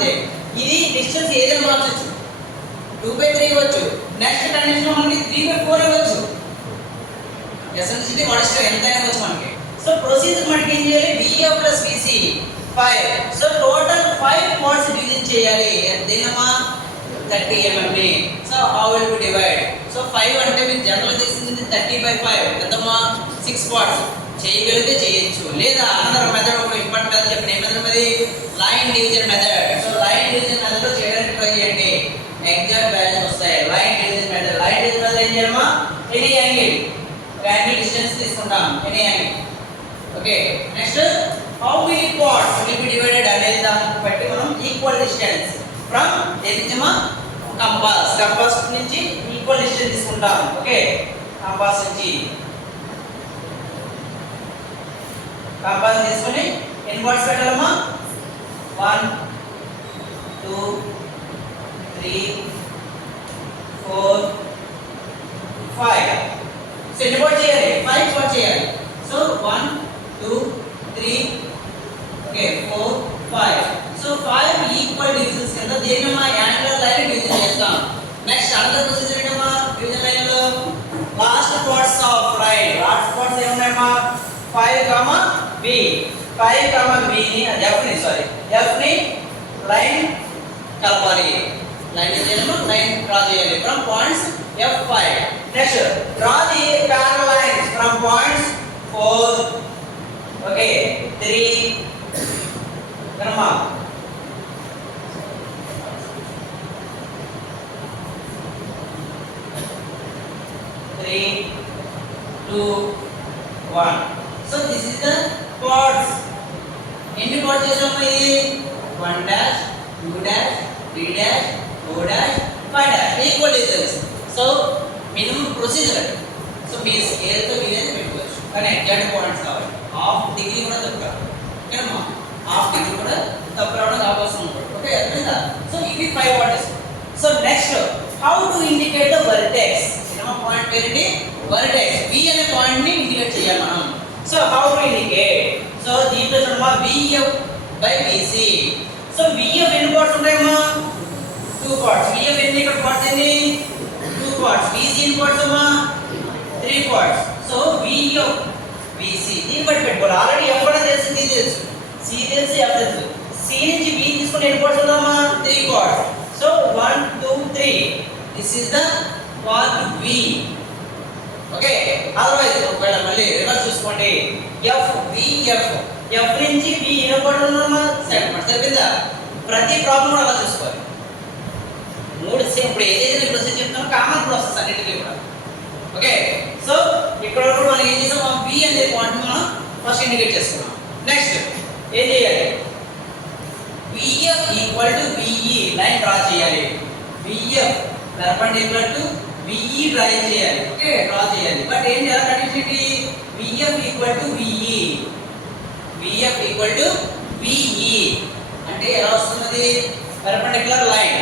అంతే. ఇది డిస్టెన్స్ ఏదైనా మార్చొచ్చు, 2/3 ఇవ్వచ్చు, నెక్స్ట్ కండిషన్ మనకి 3/4 ఇవ్వచ్చు. ఎసెన్షియల్లీ వాట్ ఇస్ ఎంత అయినా ఇవ్వచ్చు మనకి. సో ప్రొసీజర్ మనకి ఏం చేయాలి, VF + VC 5. So total 5 parts division చేయాలి. దేనమ్మా 30 mm. So how will we divide? So 5 అంటే మీరు జనరల్ చేసింది 30/5 ఎంతమ్మా 6 పార్ట్స్. చేయగలిగితే చేయొచ్చు, లేదా అనదర్ మెథడ్, ఒక ఇంపార్టెంట్ మెథడ్ చెప్పండి. ఏ మెథడ్ అది? Line division method. So line division method లో చేయడానికి ట్రై చేయండి, ఎగ్జాక్ట్ వాల్యూస్ వస్తాయి. లైన్ డివిజన్ మెథడ్ ఏం చేయమ్మా, ఎనీ యాంగిల్, ఒక యాంగిల్ డిస్టెన్స్ తీసుకుంటాం, any angle. Okay, next how many parts will be divided అనేది దాన్ని బట్టి మనం ఈక్వల్ డిస్టెన్స్ ఫ్రమ్ ఏమా కంపాస్ నుంచి ఈక్వల్ డిస్టెన్స్ తీసుకుంటాం. ఓకే, కంపాస్ నుంచి తీసుకొని ఎన్ని పార్ట్స్ పెట్టాలమ్మా, 1 2 3 4 5. సో ఎన్ని పార్ట్స్ చేయాలి, 5 పార్ట్స్ చేయాలి. So 1 2 3 okay 4 5. So 5 equal divisions కింద దేనిమా యాంగులర్ లైన్ డివిజన్ చేస్తాం. నెక్స్ట్ అనదర్ ప్రొసీజర్ ఏంటమ్మా, డివిజన్ లైన్ లో last parts of line, last parts ఏమున్నాయమ్మా 5, B. 5, B ని F ని లైన్ కలపాలి. లైన్ చేయాలి, లైన్ డ్రా చేయాలి from points F5. Next draw the parallel lines from points 4 okay 3 కనమా 3 2 1. So this is the chords. ఎన్ని chords చేసాము ఇది 1 dash 2 dash 3 dash 4 dash 5 dash equal distance. So minimum procedure. So మీ scale తో మీరేది పెట్టుకోవచ్చు, కానీ ఎగ్జాక్ట్ పాయింట్స్ కావాలి. హాఫ్ డిగ్రీ కూడా తప్పు కాదు, ఓకేనమ్మా, హాఫ్ డిగ్రీ కూడా తప్పు రావడం అవసరం ఉంటుంది. ఓకే, అర్థమైందా? సో ఇవి 5 points. So next how to indicate the vertex. Cinema point ఏంటి, వర్టెక్స్. V అనే పాయింట్ ని ఇండికేట్ చేయాలి మనం. So how to indicate? So దీంట్లో చూడమ్మా VF/VC. సో VF ఎన్ని పార్ట్స్ ఉంటాయమ్మా, 2 పార్ట్స్. VF ఎన్ని ఇక్కడ పార్ట్స్ ఎన్ని, 2 పార్ట్స్. VC ఎన్ని పార్ట్స్ అమ్మా, 3 పార్ట్స్. సో VF/VC దీన్ని బట్టి పెట్టుకోవాలి. ఆల్రెడీ F కూడా తెలుసు, D తెలుసు, C తెలుసు, F తెలుసు. C నుంచి V తీసుకుంటే ఎన్ని పార్ట్స్ ఉందమ్మా, 3 parts. So 1 2 3 this is the part V. Okay, otherwise ఒకవేళ మళ్ళీ రివర్స్ చూసుకోండి, F నుంచి V ఎన్ని పార్ట్స్ ఉందమ్మా, 7 పార్ట్స్. సరిపోయిందా? ప్రతి ప్రాబ్లం కూడా అలా చూసుకోవాలి. 3 సేమ్. ఇప్పుడు ఏదైతే ప్రొసెస్ చెప్తామో కామన్ ప్రాసెస్ అన్నిటికీ కూడా. ఓకే, సో ఇక్కడ కూడా మనం ఏం చేసాం, V అనే పాయింట్ మనం ఫస్ట్ ఇండికేట్ చేసుకున్నాం. నెక్స్ట్ ఏం చేయాలి, VF = VE లైన్ డ్రా చేయాలి. VF perpendicular to VE draw చేయాలి. ఓకే, డ్రా చేయాలి. బట్ ఏం చేయాలి, కండిషన్ ఏంటి, VF = VE. VF = VE అంటే ఎలా వస్తుంది, పర్పెండిక్యులర్ లైన్.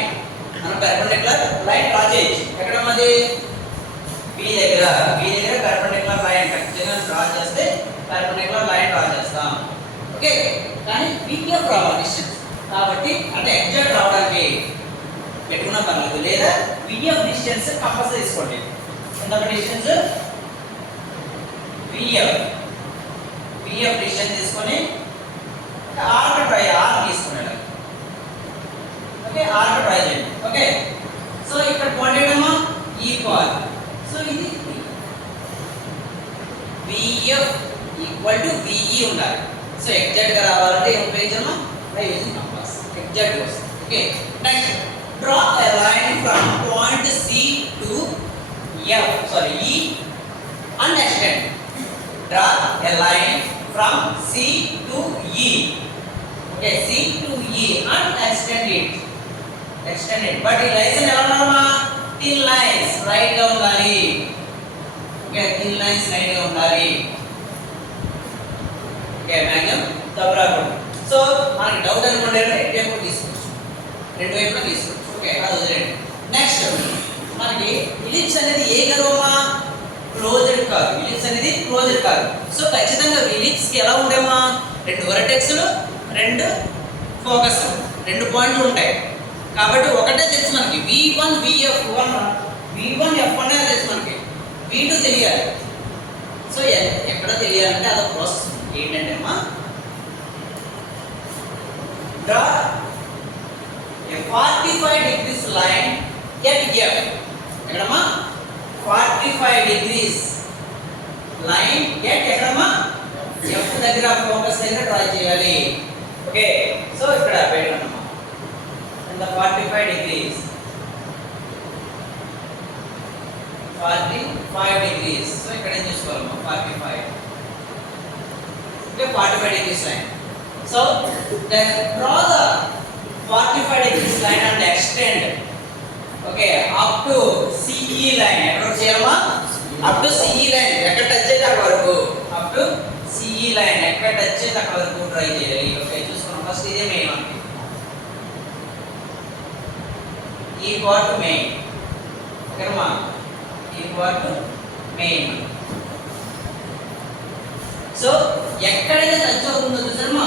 మనం పర్పెండిక్యులర్ లైన్ డ్రా చేయొచ్చు. ఎక్కడ ఉన్నది, V దగ్గర పర్పెండిక్యులర్ లైన్ ఖచ్చితంగా డ్రా చేస్తే పర్పెండిక్యులర్ లైన్ డ్రా చేస్తాం. ఓకే, కానీ VF రావాలి డిస్టెన్స్ కాబట్టి, అంటే ఎగ్జాక్ట్ రావడానికి పెట్టుకున్నా పర్లేదు, లేదా VF డిస్టెన్స్ కంపల్సరీ తీసుకోండి. ఎంత డిస్టెన్స్, VF డిస్టెన్స్ తీసుకొని ఆర్క్ తీసుకున్నాడు. ఓకే, ఆర్క్ ట్రై చేయండి. ఓకే, సో ఇక్కడ పాయింట్ ఏమో ఈక్వల్. సో ఇది VF = VE ఉండాలి. సో ఎగ్జాక్ట్ గా రావాలంటే ఏం ఉపయోగించామా, బై యూజింగ్ కంపాస్. ఎగ్జాక్ట్ వస్తుంది. Okay, next draw a line from point C to E and extend. Draw a line from C to E. Okay, C to E and extend it. But ఈ lines ఎలా ఉండాలమ్మా, thin lines right గా ఉండాలి. Okay, thin lines right గా ఉండాలి. Okay, maximum తప్పు రాకూడదు. So మనకి డౌట్ అనుకుంటే ఎటు తీసుకోవచ్చు, 2 వైపులా తీసుకోవచ్చు. ఓకే, అది వదిలేండి. నెక్స్ట్ మనకి ఇలిప్స్ అనేది ఏ కర్వమా, క్లోజ్డ్ కర్వ్. ఇలిప్స్ అనేది క్లోజ్డ్ కర్వ్. సో ఖచ్చితంగా ఇలిప్స్ కి ఎలా ఉండేమా, 2 వర్టెక్స్లు 2 ఫోకస్, రెండు పాయింట్లు ఉంటాయి కాబట్టి ఒకటే తెలుసు మనకి V1 VF1 V1 F1 తెలుసు మనకి V2 తెలియాలి. సో ఎక్కడ తెలియాలంటే అదొక ప్రాసెస్ ఏంటంటే అమ్మా draw a 45 degrees line at F. ఎక్కడమ్మా 45 degrees line at ఎక్కడమ్మా F దగ్గర ఫోకస్ దగ్గర డ్రా చేయాలి. ఓకే సో ఇక్కడ పెట్టండి 45 degrees 45 degrees. సో ఇక్కడ ఏం చేసుకోవాలమ్మా 45 okay 45 degrees line. So then draw the 45 degrees line and extend okay up to CE line. ఎక్కడ చేయాలమ్మా up to CE line ఎక్కడ టచ్ అయితే అక్కడ వరకు up to CE line ఎక్కడ టచ్ అయితే అక్కడ వరకు ట్రై చేయాలి. ఓకే చూసుకున్నాం ఫస్ట్ ఇదే మెయిన్ మనకి ఈ పార్ట్ మెయిన్ ఓకేమ్మా ఈ పార్ట్ మెయిన్. సో ఎక్కడైతే టచ్ అవుతుందో చూసారమ్మా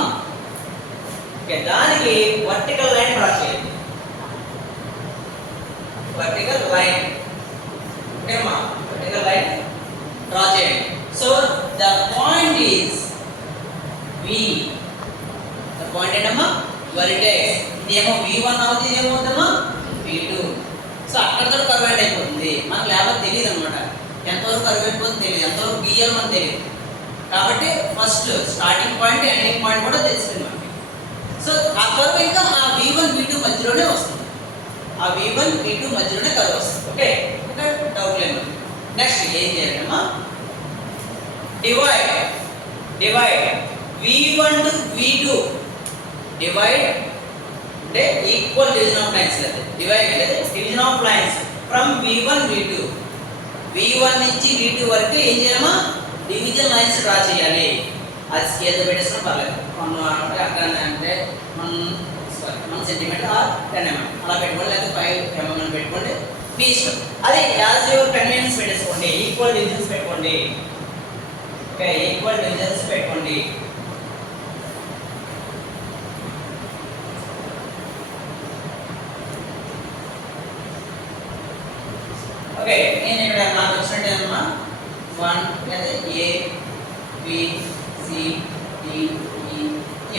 ఓకే దానికి వర్టికల్ లైన్ డ్రా చేయండి. వర్టికల్ లైన్ ఓకేమ్మా వర్టికల్ లైన్ డ్రా చేయండి. So the point is V. The point ఏంటమ్మా వర్టెక్స్. ఇదేమో V1 అవుతుంది ఇదేమో అవుతుందమ్మా V2. సో అక్కడతో కర్వ్ అయిపోతుంది మనకు లేకపోతే తెలియదు అనమాట ఎంతవరకు కర్వ్ అయిపోతుంది తెలియదు ఎంతవరకు గీయాలి మనకు తెలియదు కాబట్టి first starting point ending point కూడా తెలిసింది మనకి. సో ఆ కర్వ్ ఇంకా ఆ V1 V2 మధ్యలోనే వస్తుంది ఆ V1 V2 మధ్యలోనే కర్వ్ వస్తుంది. ఓకే ఇంకా డౌట్ లేదు. నెక్స్ట్ ఏం చేయాలమ్మా divide V1 to V2 divide అంటే ఈక్వల్ డివిజన్ ఆఫ్ లైన్స్ లేదు డివైడ్ లేదు division of lines from V1 V2 V1 నుంచి V2 వరకు ఏం చేయాలమ్మా డివిజన్ లైన్స్ డ్రా చేయాలి. అది స్కేల్ పెట్టేసినా పర్లేదు అంటే అక్కడ అంటే 1 సెంటీమీటర్ ఆర్ 10 mm అలా పెట్టుకోండి లేదా 5 mm అని పెట్టుకోండి మీ ఇష్టం. అదే యాజ్ యువర్ కన్వీనియన్స్ పెట్టేసుకోండి ఈక్వల్ డివిజన్స్ పెట్టుకోండి. ఓకే ఈక్వల్ డివిజన్స్ పెట్టుకోండి. ఓకే నేను ఇక్కడ నాకు వచ్చినట్టేనమ్మా 1 లేదా A B C D E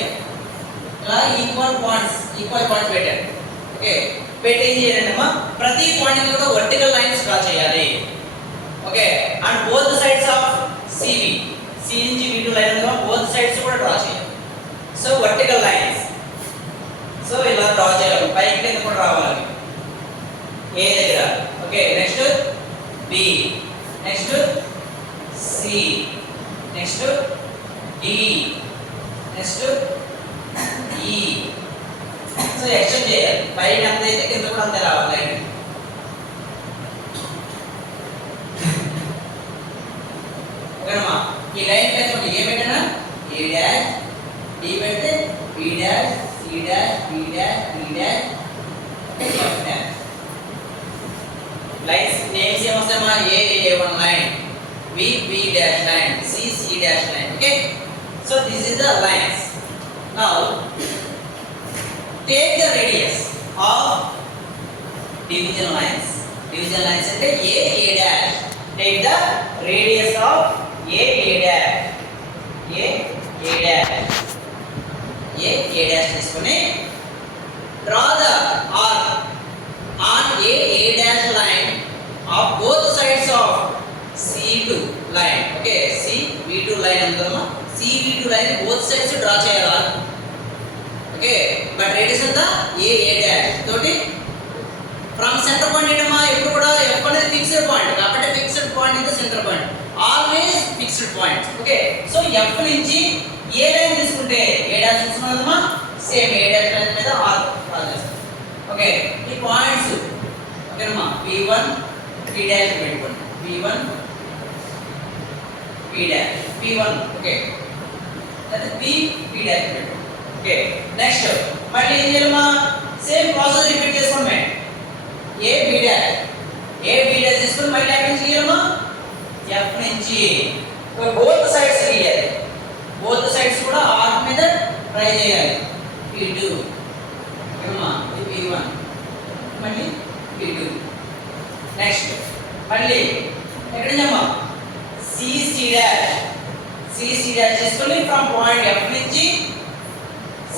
F ఇలా ఈక్వల్ పాయింట్స్ పెట్టాను. ఓకే పెట్టి ఏం చేయాలంటమ్మా ప్రతి పాయింట్ కూడా వర్టికల్ లైన్స్ డ్రా చేయాలి. Okay and both sides of CV C నుంచి V2 లైన్ ఉందా బోత్ సైడ్స్ కూడా డ్రా చేయాలి. సో వర్టికల్ లైన్స్ సో ఇలా డ్రా చేయాలి పైకి కింద కూడా రావాలి A దగ్గర. Okay next B next C next D next E. So extend చేయాలి పైకి అంత అయితే కింద కూడా అంతే రావాలి లైన్. ఓకేనమ్మా ఈ లైన్ పెట్టుకోండి ఏ పెట్టినా A డాష్ D పెడితే B dash C dash B dash B dash okay F dash. Lines names ఏమొస్తాయమ్మా A1 లైన్ B dash line C dash line. Okay so this is the lines. Now take the radius of division lines అంటే A dash. Take the radius of A dash తీసుకొని draw the arc on A dash line of both sides of C2 line. Okay CV2 line అంటామా CV2 line both sides draw చేయాలి. Okay but radius ఎంత A dash తోటి from centre point ఏంటమ్మా ఎప్పుడు కూడా F అనేది fixed point కాబట్టి fixed point is the centre point always fixed point. Okay so F నుంచి ఏ లైన్ తీసుకుంటే A dash తీసుకున్నామా సేమ్ A dash లైన్ మీద ఆర్క్ డ్రా చేస్తాం. ఓకే ఈ పాయింట్స్ ఓకేనమ్మా V1 P dash పెట్టుకోండి V1 P dash P1 okay అది P dash పెట్టుకోండి. ఓకే నెక్స్ట్ మళ్ళీ ఏం చేయాలమ్మా సేమ్ ప్రాసెస్ రిపీట్ చేసుకోండి. A B dash తీసుకొని మళ్ళీ ఎక్కడి నుంచి గీయాలమ్మా F నుంచి బోత్ సైడ్స్ గీయాలి. బోత్ సైడ్స్ కూడా ఆర్క్ మీద ట్రై చేయాలి. P2 మళ్ళీ ఎక్కడ జమ్మా CC డాష్ తీసుకొని ఫ్రమ్ పాయింట్ F నుంచి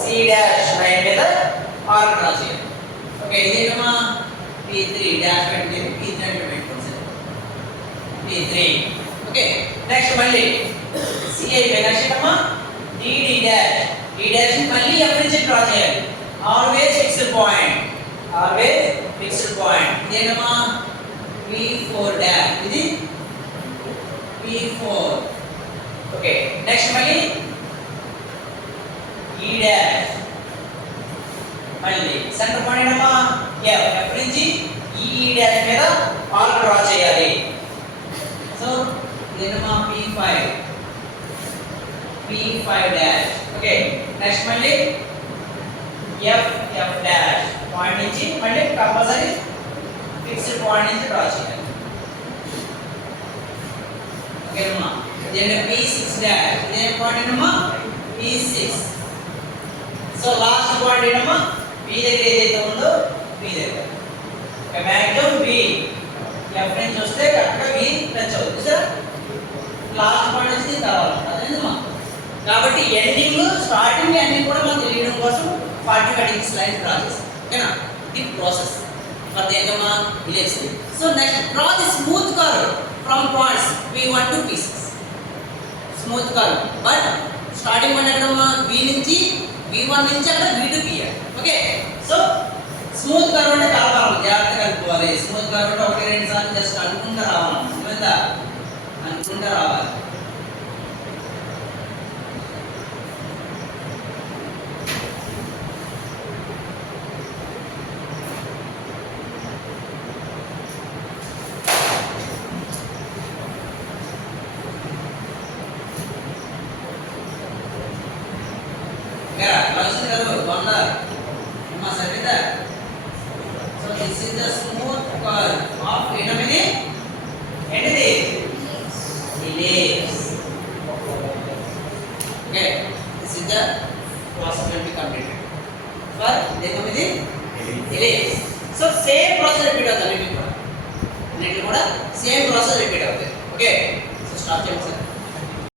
C డాష్ లైన్ మీద ఆర్క్ డ్రా చేయాలి. ఓకే ఇదేమా P3 డాష్ అంటే P3 అంటే పెట్టుకోండి సార్ P3. ఓకే నెక్స్ట్ మళ్ళీ C అయిపోయి నెక్స్ట్ ఏమా D డాష్ మళ్ళీ F నుంచి డ్రా చేయాలి. ఆల్వేస్ ఫిక్స్డ్ పాయింట్ ఇదేమా P4 డాష్ ఇది P4. ఓకే నెక్స్ట్ మళ్ళీ E డాష్ మళ్ళీ సెంటర్ పాయింట్ ఏమా F నుంచి E డాష్ మీద ఆర్క్ డ్రా చేయాలి. సో ఇదేమా P5 డాష్. ఓకే నెక్స్ట్ మళ్ళీ F డాష్ పాయింట్ నుంచి మళ్ళీ కంపల్సరీ ఫిక్స్డ్ పాయింట్ నుంచి డ్రా చేయాలి. ఓకేమ్మా ఇదేంటి P6 డాష్ ఇదే పాయింట్ ఏమమ్మా P6. సో లాస్ట్ పాయింట్ ఏమమ్మా P దగ్గర ఏదైతే ఉందో P దగ్గర మ్యాక్సిమం B F నుంచి వస్తే కరెక్ట్గా B టచ్ అవుతుంది సార్. లాస్ట్ పాయింట్ వచ్చి కావాలి అదేనమ్మా. కాబట్టి ఎండింగ్ స్టార్టింగ్ ఎండింగ్ కూడా మనం తెలియడం కోసం 45 డిగ్రీస్ లైన్ డ్రా చేస్తాం. ఓకేనా ది ప్రాసెస్ ఫర్ ది ఎందమ్మా ellipse. So next draw the smooth curve from points P1 to P6 smooth curve. But starting point ఎక్కడమ్మా B నుంచి V1 నుంచి అక్కడ V to P. Okay so smooth curve అంటే కలపాలి, జాగ్రత్తగా కలుపుకోవాలి. స్మూత్ కర్వ్ అంటే 1-2 సార్లు జస్ట్ అనుకుంటూ రావాలి, అనుకుంటూ రావాలి. So this is the smooth curve of ellipse. Okay, this is the process will be completed for ellipse. So same process repeat అవుతుంది. అన్నిటి కూడా same process repeat అవుతుంది. Okay, so stop చేయండి.